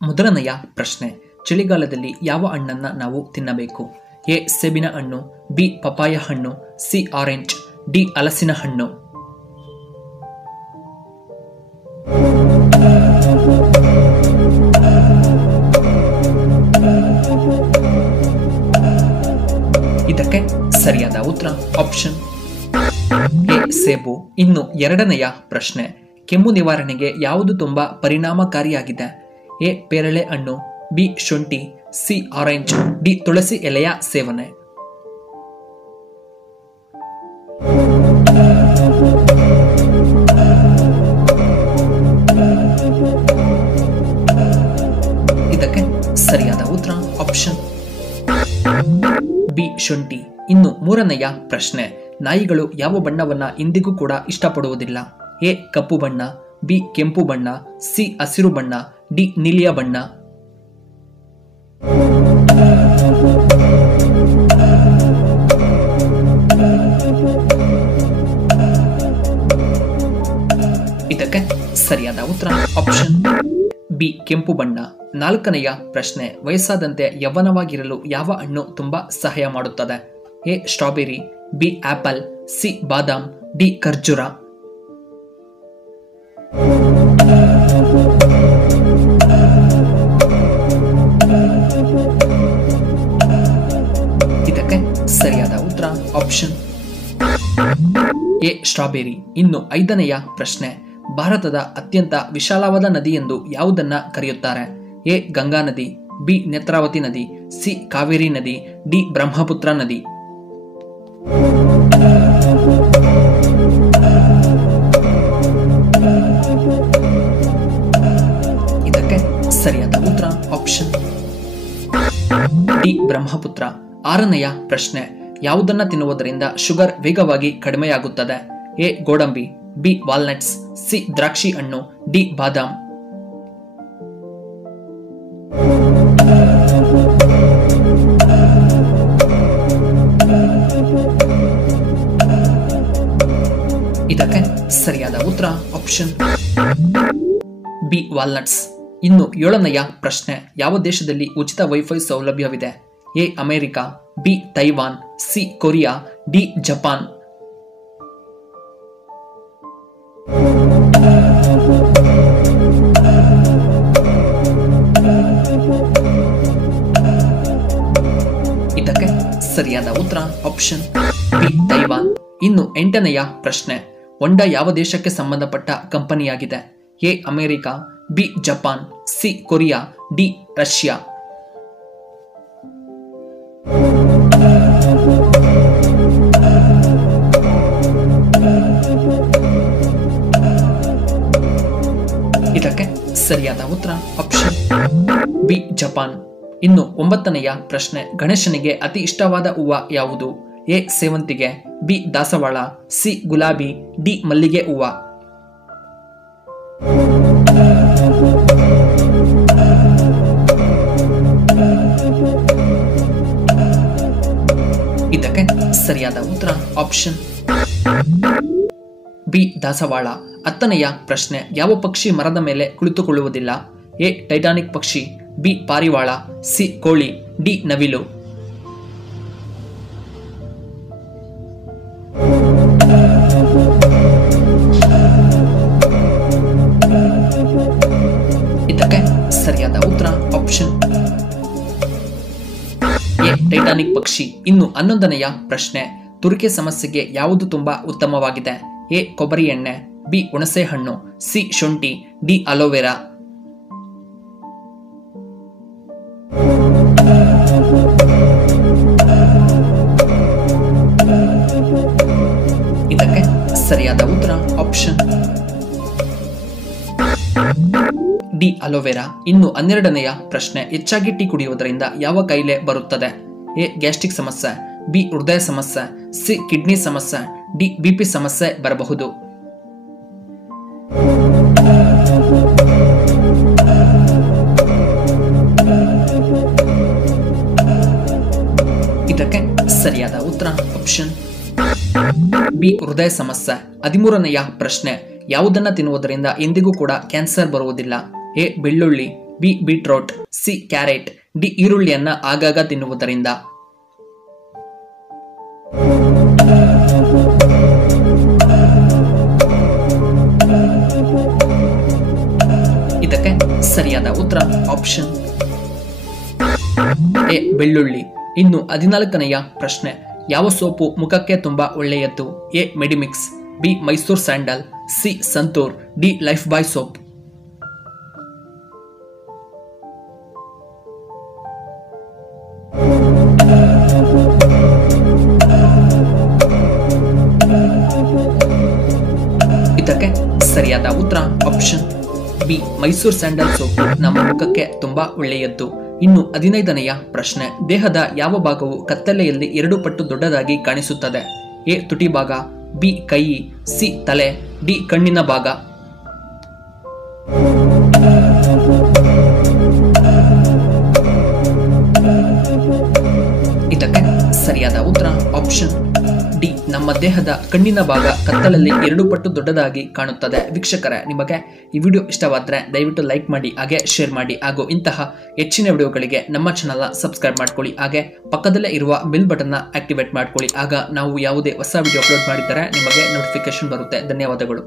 ಮೊದಲನೆಯ ಪ್ರಶ್ನೆ, ಚಳಿಗಾಲದಲ್ಲಿ ಯಾವ ಹಣ್ಣನ್ನು ನಾವು ತಿನ್ನಬೇಕು? ಎ ಸೇಬಿನ ಹಣ್ಣು, ಬಿ ಪಪಾಯ ಹಣ್ಣು, ಸಿ ಆರೆಂಜ್, ಡಿ ಹಲಸಿನ ಹಣ್ಣು. ಇದಕ್ಕೆ ಸರಿಯಾದ ಉತ್ತರ ಆಪ್ಷನ್ ಎ ಸೇಬು. ಇನ್ನು ಎರಡನೆಯ ಪ್ರಶ್ನೆ, ಕೆಮ್ಮು ನಿವಾರಣೆಗೆ ಯಾವುದು ತುಂಬಾ ಪರಿಣಾಮಕಾರಿಯಾಗಿದೆ? ಎ ಪೇರಳೆ ಹಣ್ಣು, ಬಿ ಶುಂಠಿ, ಸಿ ಆರೆಂಜ್, ಡಿ ತುಳಸಿ ಎಲೆಯ ಸೇವನೆ. ಇದಕ್ಕೆ ಸರಿಯಾದ ಉತ್ತರ ಆಪ್ಷನ್ ಬಿ ಶುಂಠಿ. ಇನ್ನು ಮೂರನೆಯ ಪ್ರಶ್ನೆ, ನಾಯಿಗಳು ಯಾವ ಬಣ್ಣವನ್ನ ಇಂದಿಗೂ ಕೂಡ ಇಷ್ಟಪಡುವುದಿಲ್ಲ? ಎ ಕಪ್ಪು ಬಣ್ಣ, ಬಿ ಕೆಂಪು ಬಣ್ಣ, ಸಿ ಹಸಿರು ಬಣ್ಣ, ಡಿ ನೀಲಿಯ ಬಣ್ಣ. ಇದಕ್ಕೆ ಸರಿಯಾದ ಉತ್ತರ ಆಪ್ಷನ್ ಬಿ ಕೆಂಪು ಬಣ್ಣ. ನಾಲ್ಕನೆಯ ಪ್ರಶ್ನೆ, ವಯಸ್ಸಾದಂತೆ ಯೌವನವಾಗಿರಲು ಯಾವ ಹಣ್ಣು ತುಂಬಾ ಸಹಾಯ ಮಾಡುತ್ತದೆ? A strawberry, B apple, C badam, D ಖರ್ಜೂರ. ಇದಕ್ಕೆ ಸರಿಯಾದ ಉತ್ತರ ಆಪ್ಷನ್ ಎ ಸ್ಟ್ರಾಬೆರಿ. ಇನ್ನು ಐದನೆಯ ಪ್ರಶ್ನೆ, ಭಾರತದ ಅತ್ಯಂತ ವಿಶಾಲವಾದ ನದಿ ಎಂದು ಯಾವುದನ್ನ ಕರೆಯುತ್ತಾರೆ? ಎ ಗಂಗಾ ನದಿ, ಬಿ ನೇತ್ರಾವತಿ ನದಿ, ಸಿ ಕಾವೇರಿ ನದಿ, ಡಿ ಬ್ರಹ್ಮಪುತ್ರ ನದಿ. ಇದಕ್ಕೆ ಸರಿಯಾದ ಉತ್ತರ ಆಪ್ಷನ್ ಡಿ ಬ್ರಹ್ಮಪುತ್ರ. ಆರನೆಯ ಪ್ರಶ್ನೆ, ಯಾವುದನ್ನ ತಿನ್ನುವುದರಿಂದ ಶುಗರ್ ವೇಗವಾಗಿ ಕಡಿಮೆಯಾಗುತ್ತದೆ? ಎ ಗೋಡಂಬಿ, ಬಿ ವಾಲ್ನಟ್ಸ್, ಸಿ ದ್ರಾಕ್ಷಿ ಹಣ್ಣು, ಡಿ ಬಾದಾಮ್. ಇದಕ್ಕೆ ಸರಿಯಾದ ಉತ್ತರ ಆಪ್ಷನ್ ಬಿ ವಾಲ್ನಟ್ಸ್. ಇನ್ನು ಏಳನೆಯ ಪ್ರಶ್ನೆ, ಯಾವ ದೇಶದಲ್ಲಿ ಉಚಿತ ವೈಫೈ ಸೌಲಭ್ಯವಿದೆ? A America, B Taiwan, C Korea, D Japan. ಇದಕ್ಕೆ ಸರಿಯಾದ ಉತ್ತರ ಆಪ್ಷನ್ ಬಿ ತೈವಾನ್. ಇನ್ನು ಎಂಟನೆಯ ಪ್ರಶ್ನೆ, ಹೊಂಡಾ ಯಾವ ದೇಶಕ್ಕೆ ಸಂಬಂಧಪಟ್ಟ ಕಂಪನಿಯಾಗಿದೆ? A America, B Japan, C Korea, D Russia. ಇದಕ್ಕೆ ಸರಿಯಾದ ಉತ್ತರ ಆಪ್ಷನ್ ಬಿ ಜಪಾನ್. ಇನ್ನು ಒಂಬತ್ತನೆಯ ಪ್ರಶ್ನೆ, ಗಣೇಶನಿಗೆ ಅತಿ ಇಷ್ಟವಾದ ಹೂವ ಯಾವುದು? ಎ ಸೇವಂತಿಗೆ, ಬಿ ದಾಸವಾಳ, ಸಿ ಗುಲಾಬಿ, ಡಿ ಮಲ್ಲಿಗೆ ಹೂವ. ಇದಕ್ಕೆ ಸರಿಯಾದ ಉತ್ತರ ಆಪ್ಷನ್ ಬಿ ದಾಸವಾಳ. ಹತ್ತನೆಯ ಪ್ರಶ್ನೆ, ಯಾವ ಪಕ್ಷಿ ಮರದ ಮೇಲೆ ಕುಳಿತುಕೊಳ್ಳುವುದಿಲ್ಲ? ಎ ಟೈಟಾನಿಕ್ ಪಕ್ಷಿ, ಬಿ ಪಾರಿವಾಳ, ಸಿ ಕೋಳಿ, ಡಿ ನವಿಲು. ಇದಕ್ಕೆ ಸರಿಯಾದ ಉತ್ತರ ಆಪ್ಷನ್ ಎ ಟೈಟಾನಿಕ್ ಪಕ್ಷಿ. ಇನ್ನು 11ನೆಯ ಪ್ರಶ್ನೆ, ತುರಿಕೆ ಸಮಸ್ಯೆಗೆ ಯಾವುದು ತುಂಬಾ ಉತ್ತಮವಾಗಿದೆ? ಎ ಕೊಬ್ಬರಿ ಎಣ್ಣೆ, ಬಿ ಹುಣಸೆ ಹಣ್ಣು, ಸಿ ಶುಂಠಿ, ಡಿ ಅಲೋವೆರಾ. ಇದಕ್ಕೆ ಸರಿಯಾದ ಉತ್ತರ ಆಪ್ಷನ್ ಡಿ ಅಲೋವೆರಾ. ಇನ್ನು 12ನೆಯ ಪ್ರಶ್ನೆ, ಹೆಚ್ಚಾಗಿ ಟೀ ಕುಡಿಯುವುದರಿಂದ ಯಾವ ಕಾಯಿಲೆ ಬರುತ್ತದೆ? ಎ ಗ್ಯಾಸ್ಟ್ರಿಕ್ ಸಮಸ್ಯೆ, ಬಿ ಹೃದಯ ಸಮಸ್ಯೆ, ಸಿ ಕಿಡ್ನಿ ಸಮಸ್ಯೆ, ಡಿ ಬಿಪಿ ಸಮಸ್ಯೆ ಬರಬಹುದು. ಇದಕ್ಕೆ ಸರಿಯಾದ ಉತ್ತರ ಆಪ್ಷನ್ ಬಿ ಹೃದಯ ಸಮಸ್ಯೆ. 13ನೆಯ ಪ್ರಶ್ನೆ, ಯಾವುದನ್ನ ತಿನ್ನುವುದರಿಂದ ಎಂದಿಗೂ ಕೂಡ ಕ್ಯಾನ್ಸರ್ ಬರುವುದಿಲ್ಲ? ಎ ಬೆಳ್ಳುಳ್ಳಿ, B beetroot, C carrot, D ಈರುಳ್ಳಿಯನ್ನ ಆಗಾಗ ತಿನ್ನುವುದರಿಂದ. ಇದಕ್ಕೆ ಸರಿಯಾದ ಉತ್ತರ ಆಪ್ಷನ್ ಎ ಬೆಳ್ಳುಳ್ಳಿ. ಇನ್ನು 14ನೆಯ ಪ್ರಶ್ನೆ, ಯಾವ ಸೋಪು ಮುಖಕ್ಕೆ ತುಂಬಾ ಒಳ್ಳೆಯದ್ದು? A Medimix, B Mysore sandal, C Santoor, D Lifebuoy soap. ಇದಕ್ಕೆ ಸರಿಯಾದ ಉತ್ತರ option B Mysore sandal soap ನಮ್ಮ ಮುಖಕ್ಕೆ ತುಂಬಾ ಒಳ್ಳೆಯದ್ದು. ಇನ್ನು 15ನೆಯ ಪ್ರಶ್ನೆ, ದೇಹದ ಯಾವ ಭಾಗವು ಕತ್ತಲೆಯಲ್ಲಿ 2 ಪಟ್ಟು ದೊಡ್ಡದಾಗಿ ಕಾಣಿಸುತ್ತದೆ? ಎ ತುಟಿ ಭಾಗ, ಬಿ ಕೈ, ಸಿ ತಲೆ, ಡಿ ಕಣ್ಣಿನ ಭಾಗ. ಇದಕ್ಕೆ ಸರಿಯಾದ ಉತ್ತರ ಆಪ್ಷನ್ ಡಿ ನಮ್ಮ ದೇಹದ ಕಣ್ಣಿನ ಭಾಗ ಕತ್ತಲಲ್ಲಿ 2 ಪಟ್ಟು ದೊಡ್ಡದಾಗಿ ಕಾಣುತ್ತದೆ. ವೀಕ್ಷಕರೇ, ನಿಮಗೆ ಈ ವಿಡಿಯೋ ಇಷ್ಟವಾದರೆ ದಯವಿಟ್ಟು ಲೈಕ್ ಮಾಡಿ, ಹಾಗೆ ಶೇರ್ ಮಾಡಿ, ಹಾಗೂ ಇಂತಹ ಹೆಚ್ಚಿನ ವಿಡಿಯೋಗಳಿಗೆ ನಮ್ಮ ಚಾನಲ್ನ ಸಬ್ಸ್ಕ್ರೈಬ್ ಮಾಡ್ಕೊಳ್ಳಿ. ಹಾಗೆ ಪಕ್ಕದಲ್ಲೇ ಇರುವ ಬೆಲ್ ಬಟನ್ನ ಆಕ್ಟಿವೇಟ್ ಮಾಡ್ಕೊಳ್ಳಿ. ಆಗ ನಾವು ಯಾವುದೇ ಹೊಸ ವಿಡಿಯೋ ಅಪ್ಲೋಡ್ ಮಾಡಿದರೆ ನಿಮಗೆ ನೋಟಿಫಿಕೇಶನ್ ಬರುತ್ತೆ. ಧನ್ಯವಾದಗಳು.